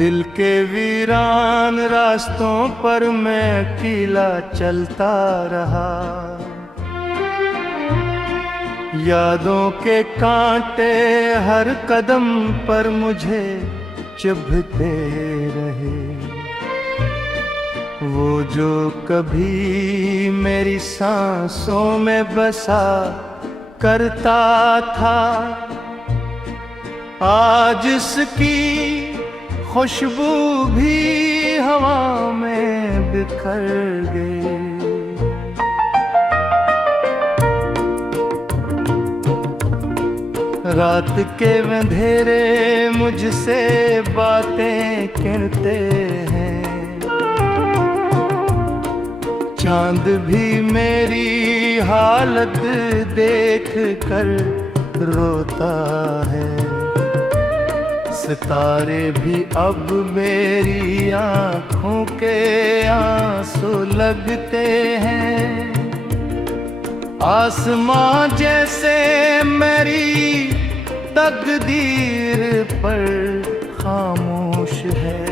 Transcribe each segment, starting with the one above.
दिल के वीरान रास्तों पर मैं अकेला चलता रहा। यादों के कांटे हर कदम पर मुझे चुभते रहे। वो जो कभी मेरी सांसों में बसा करता था, आज इसकी खुशबू भी हवा में बिखर गई। रात के अंधेरे मुझसे बातें कहते हैं, चांद भी मेरी हालत देख कर रोता है। सितारे भी अब मेरी आँखों के आंसू लगते हैं। आसमां जैसे मेरी तकदीर पर खामोश है।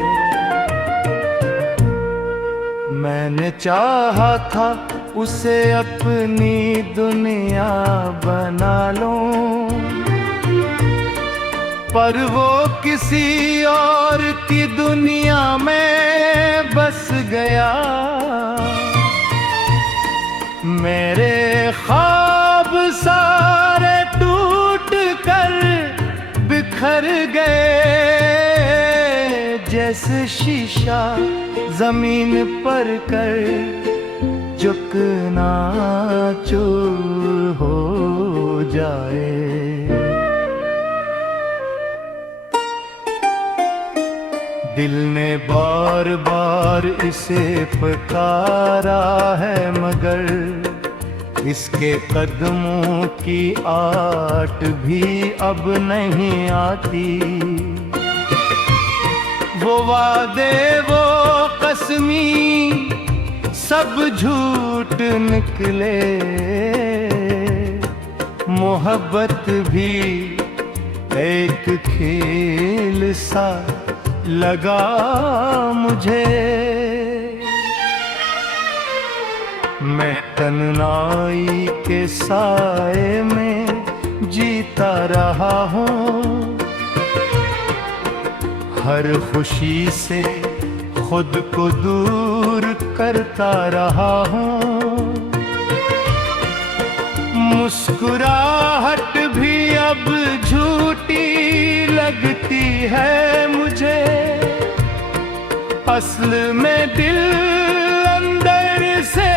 मैंने चाहा था उसे अपनी दुनिया बना लूं, पर वो किसी और की दुनिया में बस गया। मेरे ख्वाब सारे टूट कर बिखर गए, जैसे शीशा जमीन पर कर झुकना चूर हो जाए। दिल ने बार बार इसे पुकारा है, मगर इसके कदमों की आट भी अब नहीं आती। वो वादे वो कसमी सब झूठ निकले। मोहब्बत भी एक खेल सा लगा मुझे। मैं तन्हाई के साए में जीता रहा हूँ, हर खुशी से खुद को दूर करता रहा हूँ। मुस्कुराहट भी अब झूठी लगती है मुझे। असल में दिल अंदर से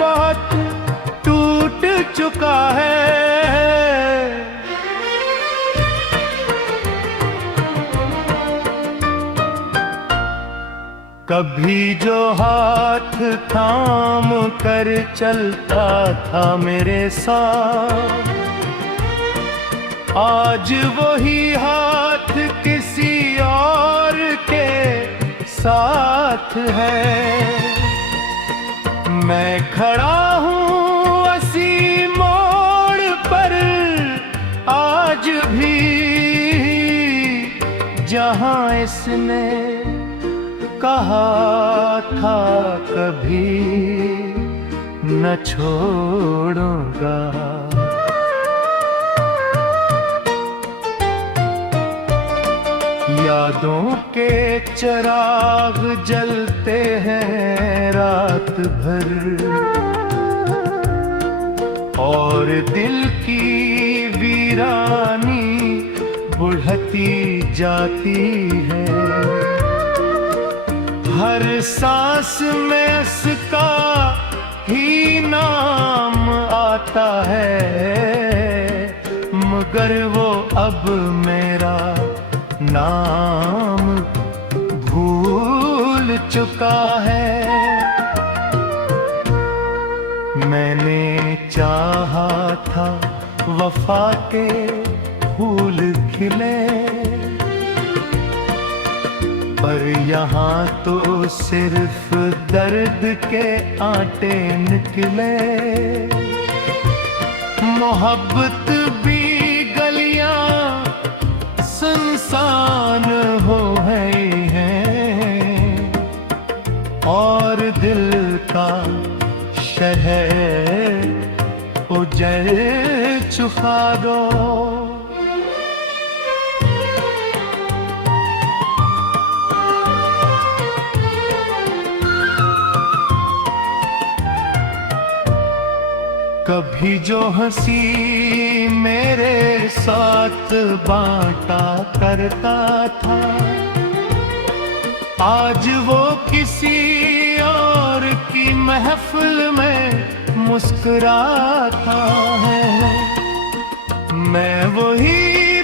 बहुत टूट चुका है। कभी जो हाथ थाम कर चलता था मेरे साथ, आज वही हाथ किसी और के साथ है। मैं खड़ा हूँ असी मोड़ पर आज भी, जहाँ इसने कहा था कभी न छोड़ूंगा। यादों के चिराग जलते हैं रात भर, और दिल की वीरानी बढ़ती जाती है। हर सांस में उसका ही नाम आता है, मगर वो अब मेरा नाम भूल चुका है। मैंने चाहा था वफा के फूल खिले, पर यहाँ तो सिर्फ दर्द के आटे निकले। मोहब्बत भी गलियां सुनसान हो गई है। तरह उजल चुका दो। कभी जो हंसी मेरे साथ बांटा करता था, आज वो किसी और की महफिल में मुस्कुराता है। मैं वही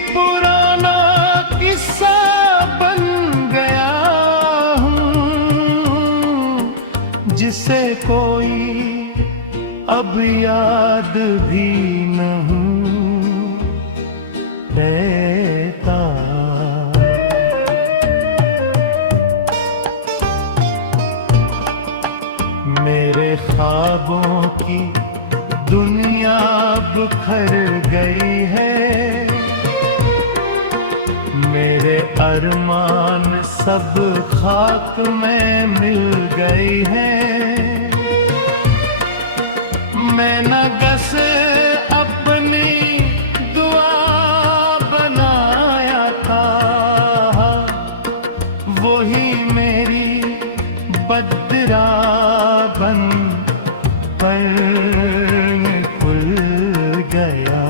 पुराना किस्सा बन गया हूँ, जिसे कोई अब याद भी नहीं रहता। मेरे ख्वाबों की दुनिया बिखर गई है, मेरे अरमान सब खाक में मिल गई है। मैं न गस अपनी दुआ बनाया था, वही मेरी बदरा बन पर खुल गया।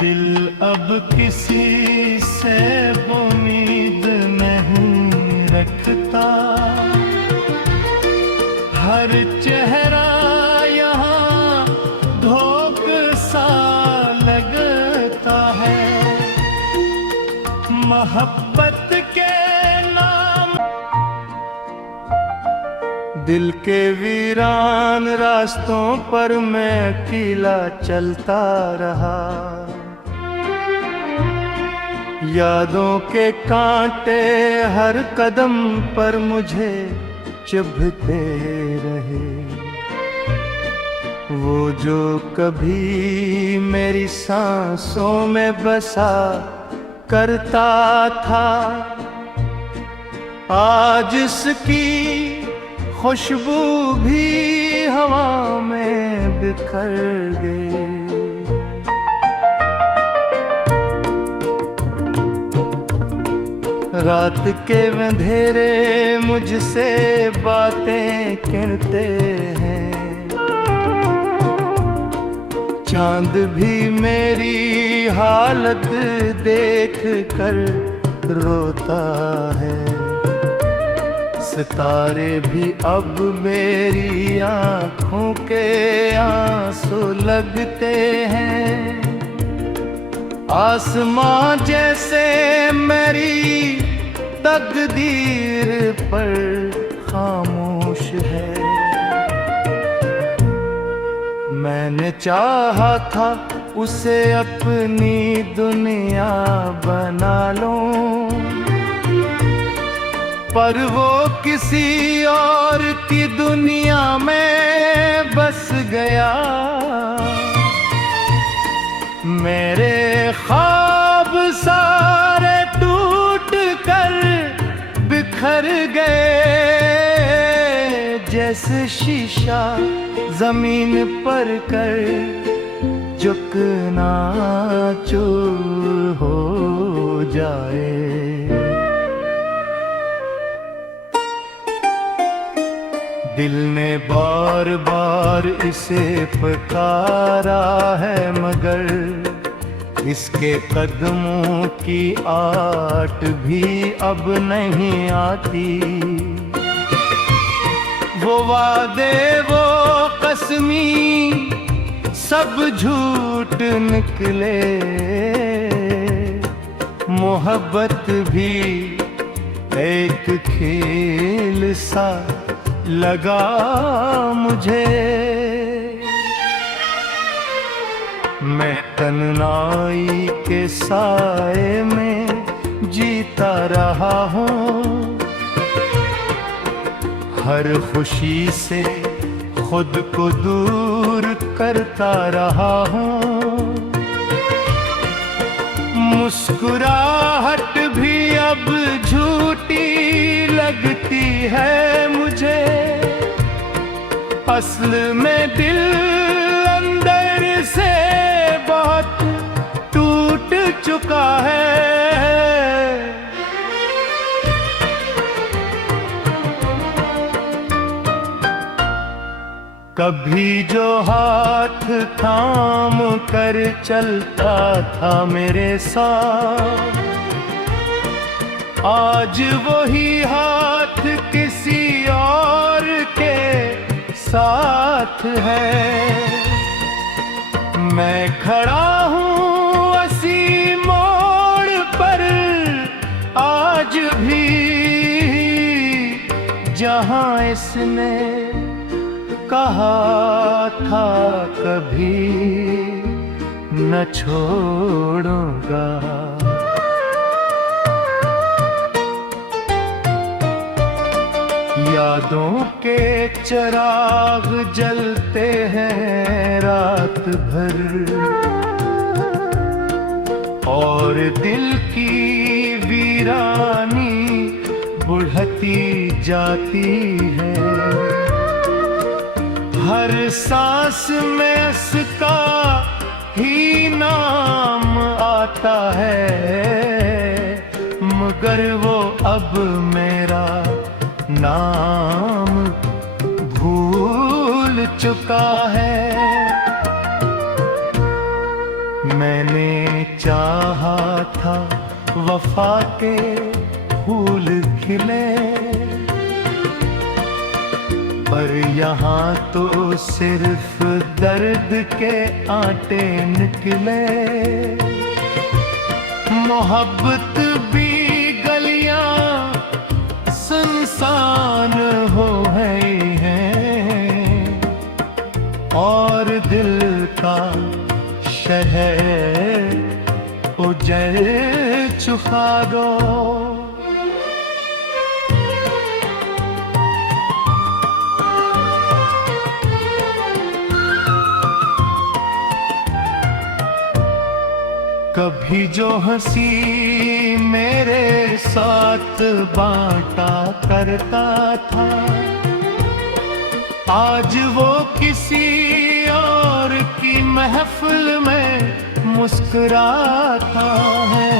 दिल अब किसी से उम्मीद नहीं रखता, हर चेहरा यहाँ धोख सा लगता है। मोहब्बत के नाम दिल के वीरान रास्तों पर मैं अकेला चलता रहा। यादों के कांटे हर कदम पर मुझे चुभते रहे, वो जो कभी मेरी सांसों में बसा करता था, आज इसकी खुशबू भी हवा में बिखर गई। रात के अंधेरे मुझसे बातें कहते हैं, चांद भी मेरी हालत देख कर रोता है। सितारे भी अब मेरी आँखों के आंसू लगते हैं। आसमां जैसे मेरी तकदीर पर खामोश है। मैंने चाहा था उसे अपनी दुनिया बना लूं, पर वो किसी और की दुनिया में बस गया। मेरे ख्वाब सारे टूट कर बिखर गए, जैसे शीशा जमीन पर कर झुकना चूर हो जाए। दिल ने बार बार इसे पुकारा है, मगर इसके कदमों की आट भी अब नहीं आती। वो वादे वो कसमी सब झूठ निकले, मोहब्बत भी एक खेल सा लगा मुझे। मैं तन्हाई के साए में जीता रहा हूँ, हर खुशी से खुद को दूर करता रहा हूँ। मुस्कुराहट भी अब झूठी लगती है मुझे, असल में दिल अंदर से बहुत टूट चुका है। कभी जो हाथ थाम कर चलता था मेरे साथ, आज वही हाथ किसी और के साथ है। मैं खड़ा हूँ उसी मोड़ पर आज भी, जहाँ इसने कहा था कभी न छोड़ूंगा। यादों के चिराग जलते हैं रात भर, और दिल की वीरानी बढ़ती जाती है। हर सांस में उसका ही नाम आता है, मगर वो अब मेरा नाम भूल चुका है। मैंने चाहा था वफा के फूल खिले, पर यहाँ तो सिर्फ दर्द के आटे निकले। मोहब्बत भी गलियां सुनसान हो गई हैं, और दिल का शहर उजड़ चुका दो। कभी जो हंसी मेरे साथ बांटा करता था, आज वो किसी और की महफिल में मुस्कुराता है।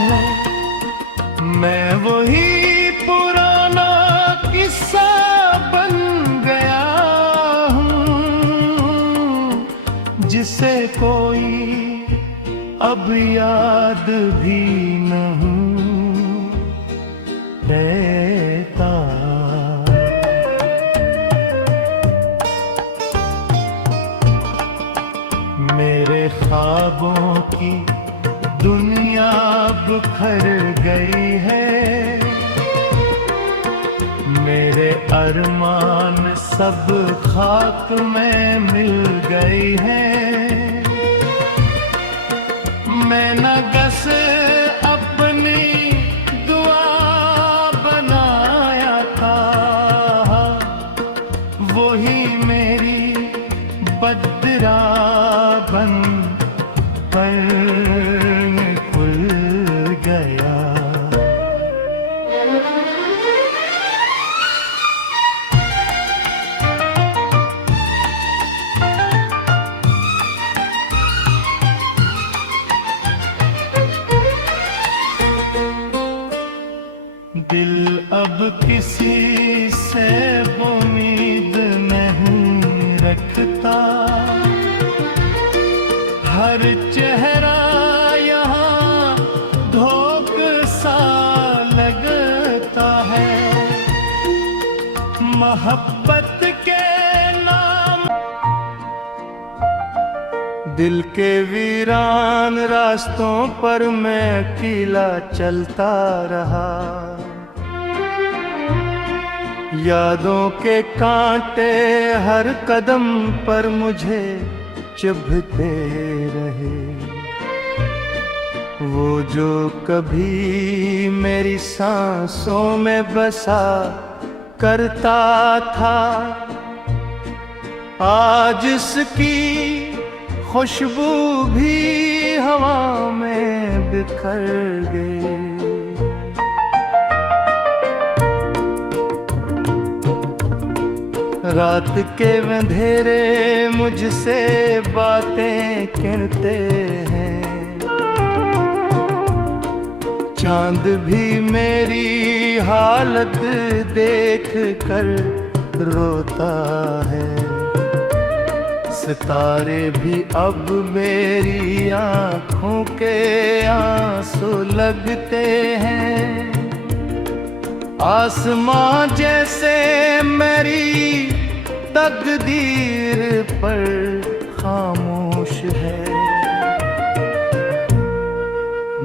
मैं वही पुराना किस्सा बन गया हूँ, जिसे कोई अब याद भी नहीं रहता। मेरे ख्वाबों की दुनिया बिखर गई है, मेरे अरमान सब खाक में मिल गई हैं। मैं न गस अपनी दुआ बनाया था, वही मेरी बदरा बन पर खुल गया। दिल अब किसी से उम्मीद नहीं रखता, हर चेहरा यहाँ धोखा लगता है। मोहब्बत के नाम दिल के वीरान रास्तों पर मैं अकेला चलता रहा। यादों के कांटे हर कदम पर मुझे चुभते रहे, वो जो कभी मेरी सांसों में बसा करता था, आज इसकी खुशबू भी हवा में बिखर गई। रात के अंधेरे मुझसे बातें कहते हैं, चांद भी मेरी हालत देख कर रोता है। सितारे भी अब मेरी आँखों के आंसू लगते हैं। आसमां जैसे मेरी तकदीर पर खामोश है।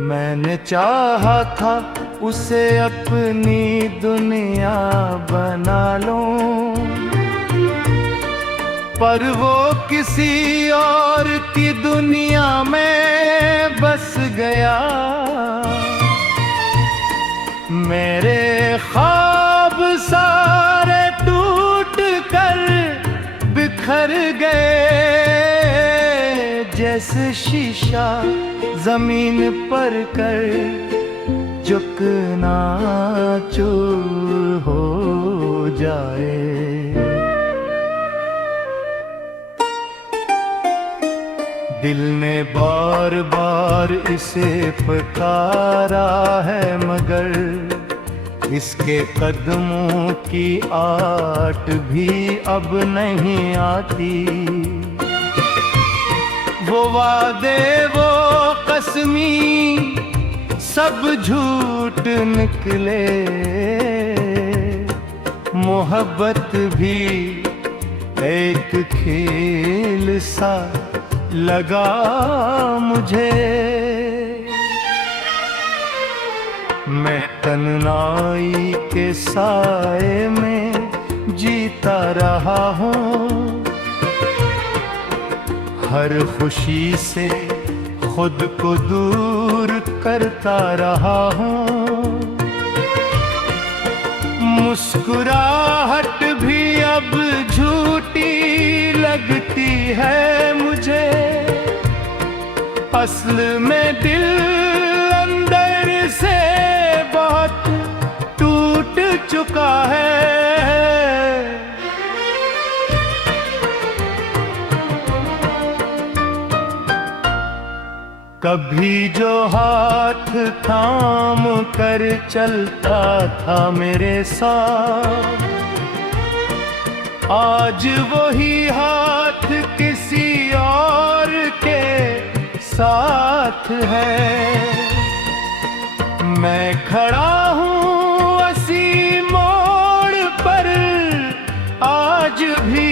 मैंने चाहा था उसे अपनी दुनिया बना लूं, पर वो किसी और की दुनिया में बस गया। मेरे ख्वाब सारे टूट कर बिखर गए, जैसे शीशा जमीन पर कर झुकना चूर हो जाए। दिल ने बार बार इसे पुकारा है, मगर इसके कदमों की आट भी अब नहीं आती। वो वादे वो कसमी सब झूठ निकले, मोहब्बत भी एक खेल सा लगा मुझे। मैं तन्हाई के साए में जीता रहा हूँ, हर खुशी से खुद को दूर करता रहा हूँ। मुस्कुराहट भी अब झूठी लगती है मुझे। असल में दिल अंदर से बहुत टूट चुका है। कभी जो हाथ थाम कर चलता था मेरे साथ, आज वही हाथ किसी और के साथ है। मैं खड़ा हूँ उसी मोड़ पर आज भी,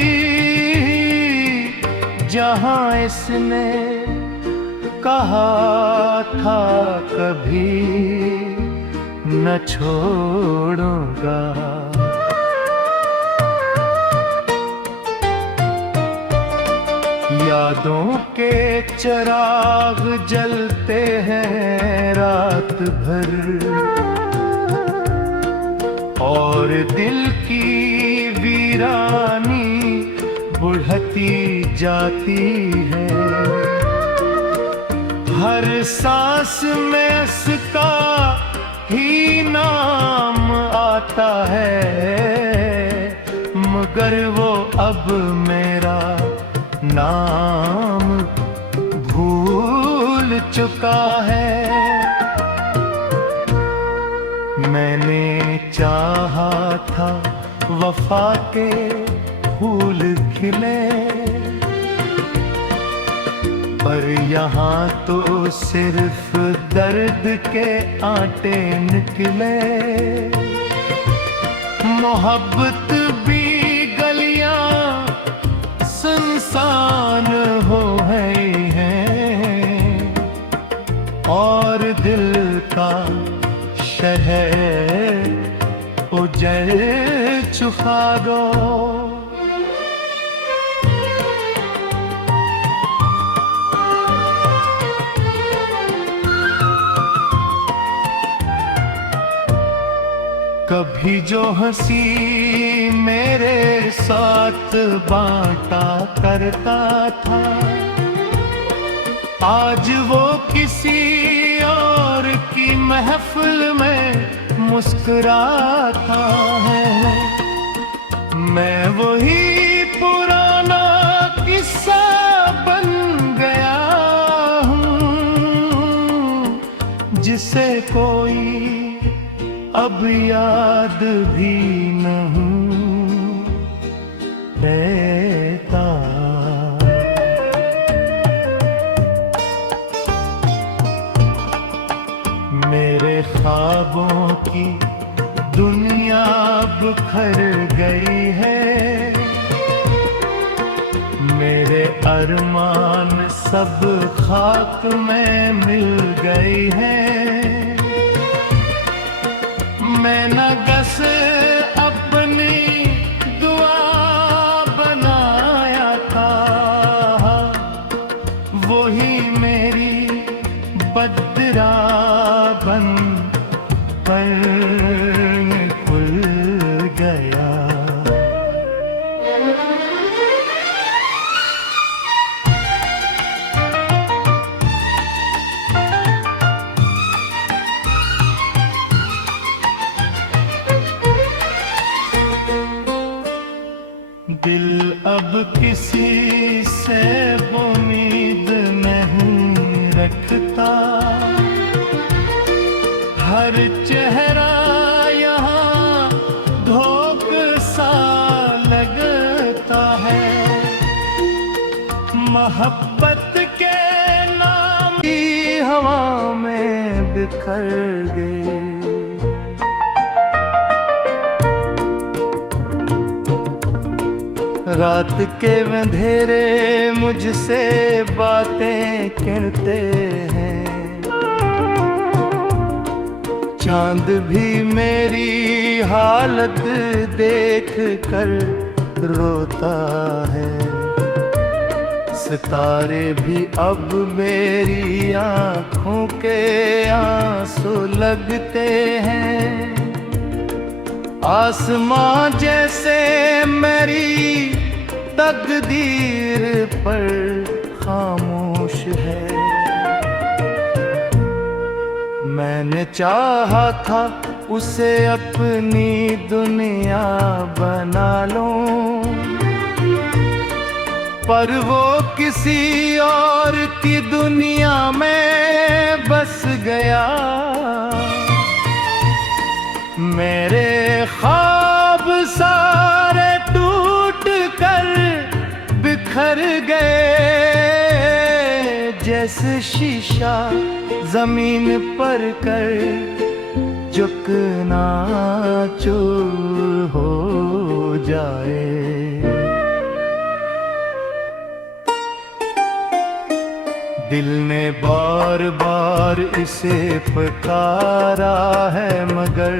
जहाँ इसने कहा था कभी न छोड़ूंगा। यादों के चिराग जलते हैं रात भर, और दिल की वीरानी बढ़ती जाती है। हर सांस में उसका ही नाम आता है, मगर वो अब मेरा नाम भूल चुका है। मैंने चाहा था वफा के फूल खिले, पर यहाँ तो सिर्फ दर्द के आटे निकले। मोहब्बत भी गलियां सुनसान हो गई हैं, और दिल का शहर उजड़ चुका दो। कभी जो हंसी मेरे साथ बांटा करता था, आज वो किसी और की महफिल में मुस्कुराता है। मैं वही पुराना किस्सा बन गया हूँ, जिसे कोई अब याद भी नहीं रहता। मेरे ख्वाबों की दुनिया बिखर गई है, मेरे अरमान सब खाक में मिल गई है। मैं न गस अपनी दुआ बनाया था, वही मेरी बदरा बन पर खुल गया। दिल अब किसी से उम्मीद नहीं रखता, हर चेहरा यहाँ धोखा लगता है। मोहब्बत के नाम की हवा में बिखर गए। रात के अंधेरे मुझसे बातें कहते हैं, चांद भी मेरी हालत देख कर रोता है। सितारे भी अब मेरी आँखों के आंसू लगते हैं। आसमां जैसे मेरी तकदीर पर खामोश है। मैंने चाहा था उसे अपनी दुनिया बना लूं, पर वो किसी और की दुनिया में बस गया। मेरे ख्वाब सारे टूट कर बिखर गए, जैसे शीशा जमीन पर कर झुकना चूर हो जाए। दिल ने बार बार इसे पुकारा है, मगर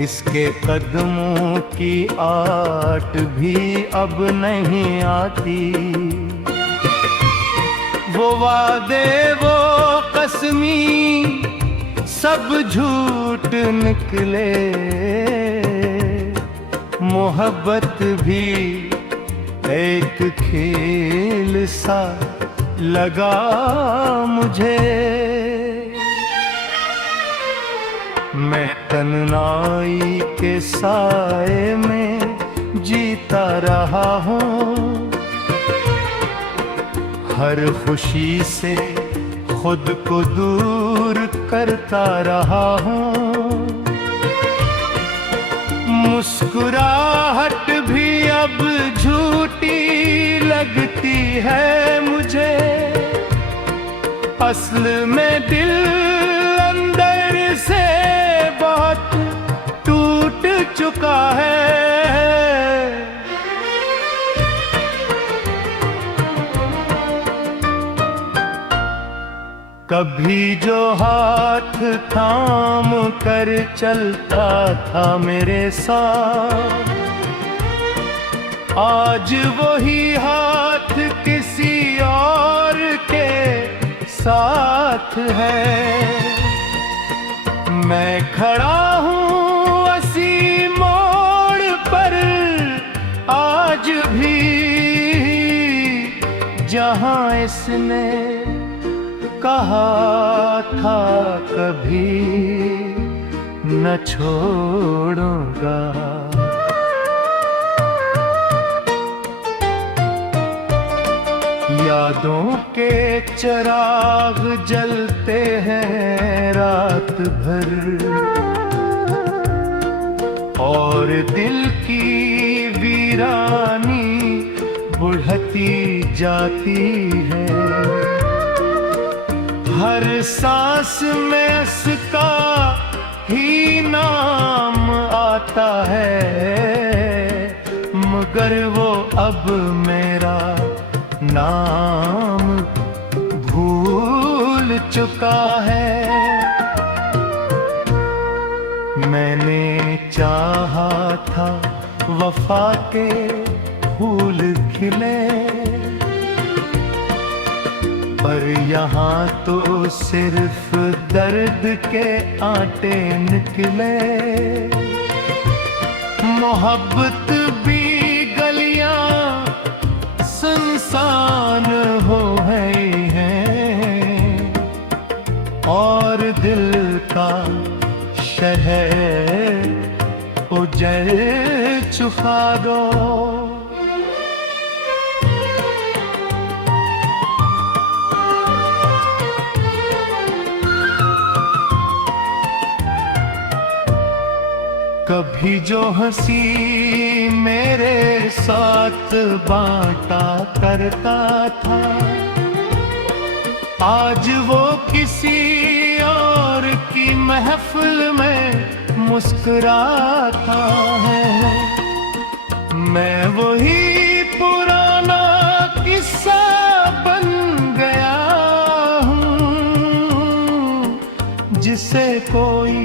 इसके कदमों की आट भी अब नहीं आती। वो वादे वो कसमी सब झूठ निकले, मोहब्बत भी एक खेल सा लगा मुझे। मैं तन्हाई के साए में जीता रहा हूँ, हर खुशी से खुद को दूर करता रहा हूँ। मुस्कुराहट भी अब झूठी लगती है मुझे, असल में दिल अंदर से बहुत टूट चुका है। कभी जो हाथ थाम कर चलता था मेरे साथ, आज वही हाथ किसी और के साथ है। मैं खड़ा हूँ जहां इसने कहा था कभी न छोड़ूंगा। यादों के चिराग जलते हैं रात भर और दिल की वीरानी बुढ़ती जाती है। हर सांस में उसका ही नाम आता है, मगर वो अब मेरा नाम भूल चुका है। मैंने चाहा था वफा के फूल खिले, पर यहाँ तो सिर्फ दर्द के आटे निकले। मोहब्बत भी गलियां सुनसान हो गई हैं और दिल का शहर उजड़ चुका दो। कभी जो हंसी मेरे साथ बांटा करता था, आज वो किसी और की महफिल में मुस्कुराता है। मैं वही पुराना किस्सा बन गया हूँ जिसे कोई